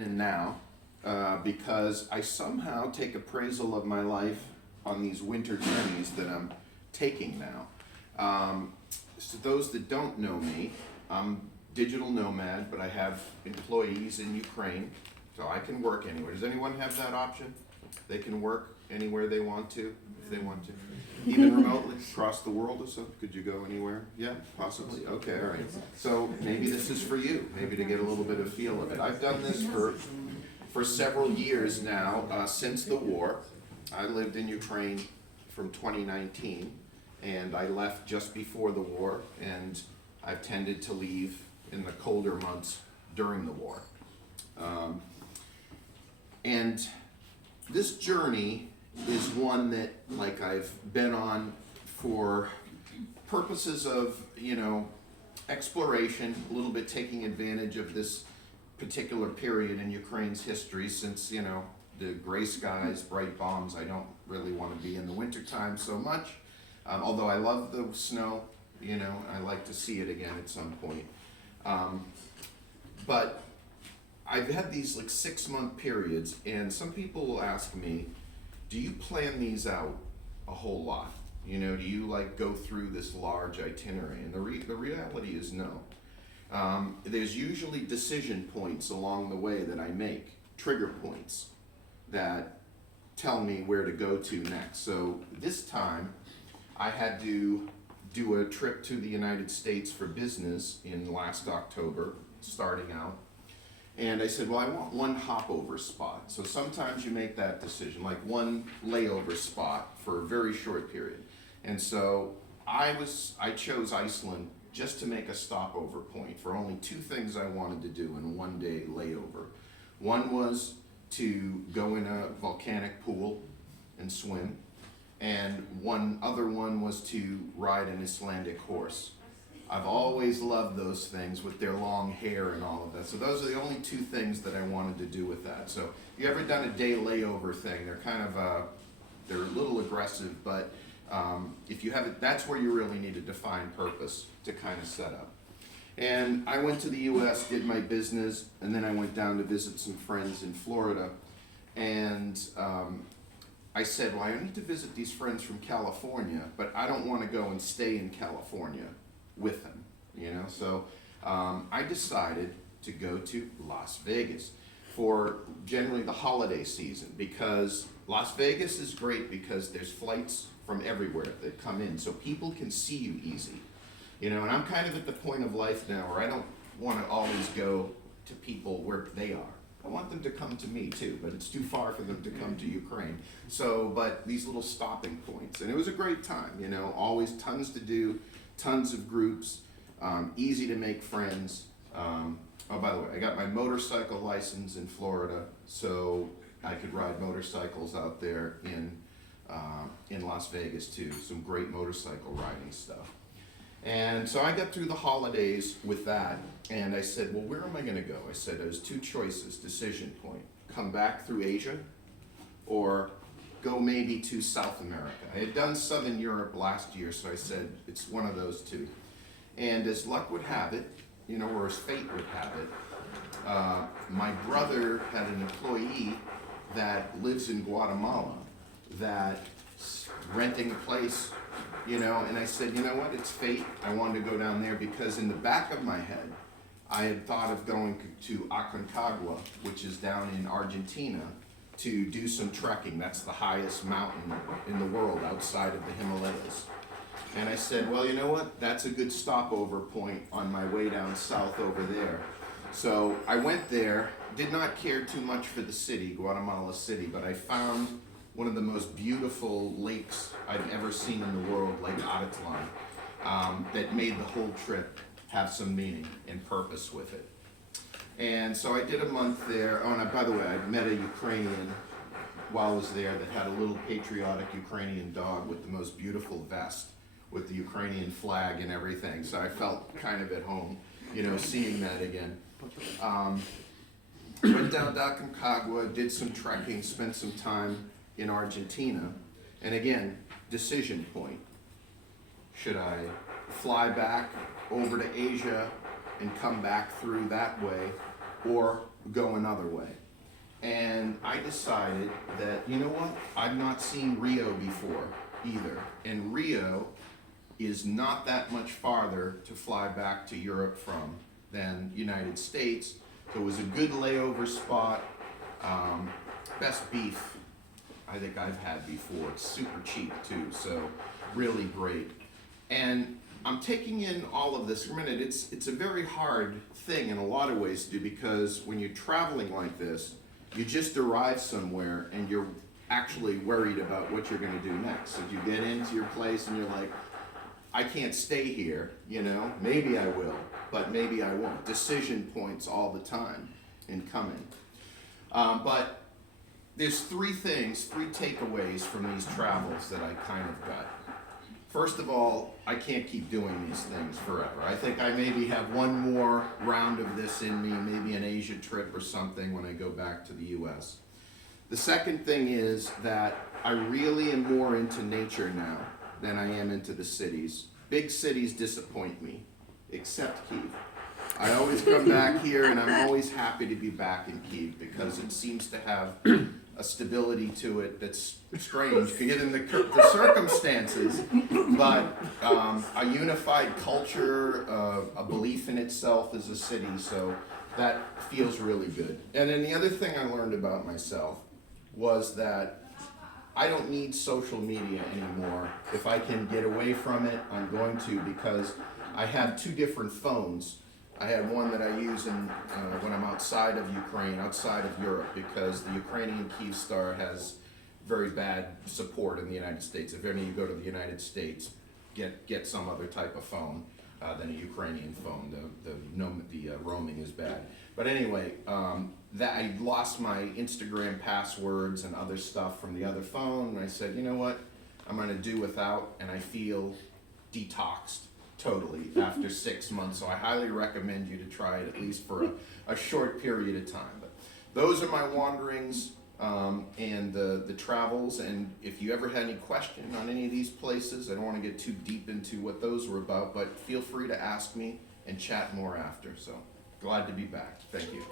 and now, because I somehow take appraisal of my life on these winter journeys that I'm taking now. So those that don't know me, I'm digital nomad, but I have employees in Ukraine, so I can work anywhere. Does anyone have that option? They can work anywhere they want to, if they want to. Even remotely, across the world or so? Could you go anywhere? Yeah, possibly? Okay, all right. So maybe this is for you, maybe to get a little bit of feel of it. I've done this for several years now, since the war. I lived in Ukraine from 2019, and I left just before the war, and I've tended to leave in the colder months during the war. And this journey is one that, like, I've been on for purposes of, exploration, a little bit taking advantage of this particular period in Ukraine's history, since, the gray skies, bright bombs, I don't really want to be in the wintertime so much. Although I love the snow, I like to see it again at some point. But I've had these like 6-month periods, and some people will ask me, do you plan these out a whole lot? Do you like go through this large itinerary? And the reality is no. There's usually decision points along the way that I make, trigger points that tell me where to go to next. So this time I had to do a trip to the United States for business in last October, starting out. And I said, well, I want one hopover spot. So sometimes you make that decision, like one layover spot for a very short period. And so I chose Iceland just to make a stopover point for only 2 things I wanted to do in a 1-day layover. One was to go in a volcanic pool and swim, and one other one was to ride an Icelandic horse. I've always loved those things with their long hair and all of that. So those are the only 2 things that I wanted to do with that. So if you ever done a day layover thing, they're kind of, they're a little aggressive, but if you have it, that's where you really need a defined purpose to kind of set up. And I went to the US, did my business, and then I went down to visit some friends in Florida. And I said, well, I need to visit these friends from California, but I don't want to go and stay in California with them, So I decided to go to Las Vegas for generally the holiday season, because Las Vegas is great because there's flights from everywhere that come in, so people can see you easy. And I'm kind of at the point of life now where I don't want to always go to people where they are. I want them to come to me too, but it's too far for them to come to Ukraine. So, but these little stopping points, and it was a great time, always tons to do, tons of groups, easy to make friends. Oh, by the way, I got my motorcycle license in Florida, so I could ride motorcycles out there in Las Vegas too. Some great motorcycle riding stuff. And so I got through the holidays with that, and I said, well, where am I going to go? I said, there's 2 choices, decision point. Come back through Asia, or go maybe to South America. I had done Southern Europe last year, so I said, it's one of those 2. And as luck would have it, or as fate would have it, my brother had an employee that lives in Guatemala that's renting a place, and I said, you know what, it's fate. I wanted to go down there because in the back of my head, I had thought of going to Aconcagua, which is down in Argentina, to do some trekking. That's the highest mountain in the world outside of the Himalayas. And I said, well, you know what, that's a good stopover point on my way down south over there. So I went there, did not care too much for the city, Guatemala City, but I found one of the most beautiful lakes I've ever seen in the world, Lake Atitlan, that made the whole trip have some meaning and purpose with it. And so I did a month there. Oh, and by the way, I met a Ukrainian while I was there that had a little patriotic Ukrainian dog with the most beautiful vest with the Ukrainian flag and everything. So I felt kind of at home, seeing that again. Went down to Aconcagua, did some trekking, spent some time in Argentina, and again, decision point. Should I fly back over to Asia and come back through that way, or go another way. And I decided that, you know what, I've not seen Rio before either. And Rio is not that much farther to fly back to Europe from than United States. So it was a good layover spot. Best beef I think I've had before. It's super cheap too, so really great. And I'm taking in all of this. For a minute, it's a very hard thing in a lot of ways to do, because when you're traveling like this, you just arrive somewhere and you're actually worried about what you're going to do next. So you get into your place and you're like, I can't stay here, you know, maybe I will, but maybe I won't. Decision points all the time in coming. But there's three takeaways from these travels that I kind of got. First of all, I can't keep doing these things forever. I think I maybe have one more round of this in me, maybe an Asia trip or something when I go back to the US. The second thing is that I really am more into nature now than I am into the cities. Big cities disappoint me, except Kyiv. I always come back here and I'm always happy to be back in Kyiv because it seems to have a stability to it that's strange given the circumstances, but a unified culture, a belief in itself as a city, so that feels really good. And then the other thing I learned about myself was that I don't need social media anymore. If I can get away from it, I'm going to, because I have two different phones. I have one that I use when I'm outside of Ukraine, outside of Europe, because the Ukrainian Kyivstar has very bad support in the United States. If any of you go to the United States, get some other type of phone than a Ukrainian phone. The roaming is bad. But anyway, that I lost my Instagram passwords and other stuff from the other phone, and I said, you know what, I'm going to do without, and I feel detoxed totally after 6 months. So I highly recommend you to try it at least for a short period of time. But those are my wanderings and the travels. And if you ever had any question on any of these places, I don't want to get too deep into what those were about, but feel free to ask me and chat more after. So glad to be back. Thank you.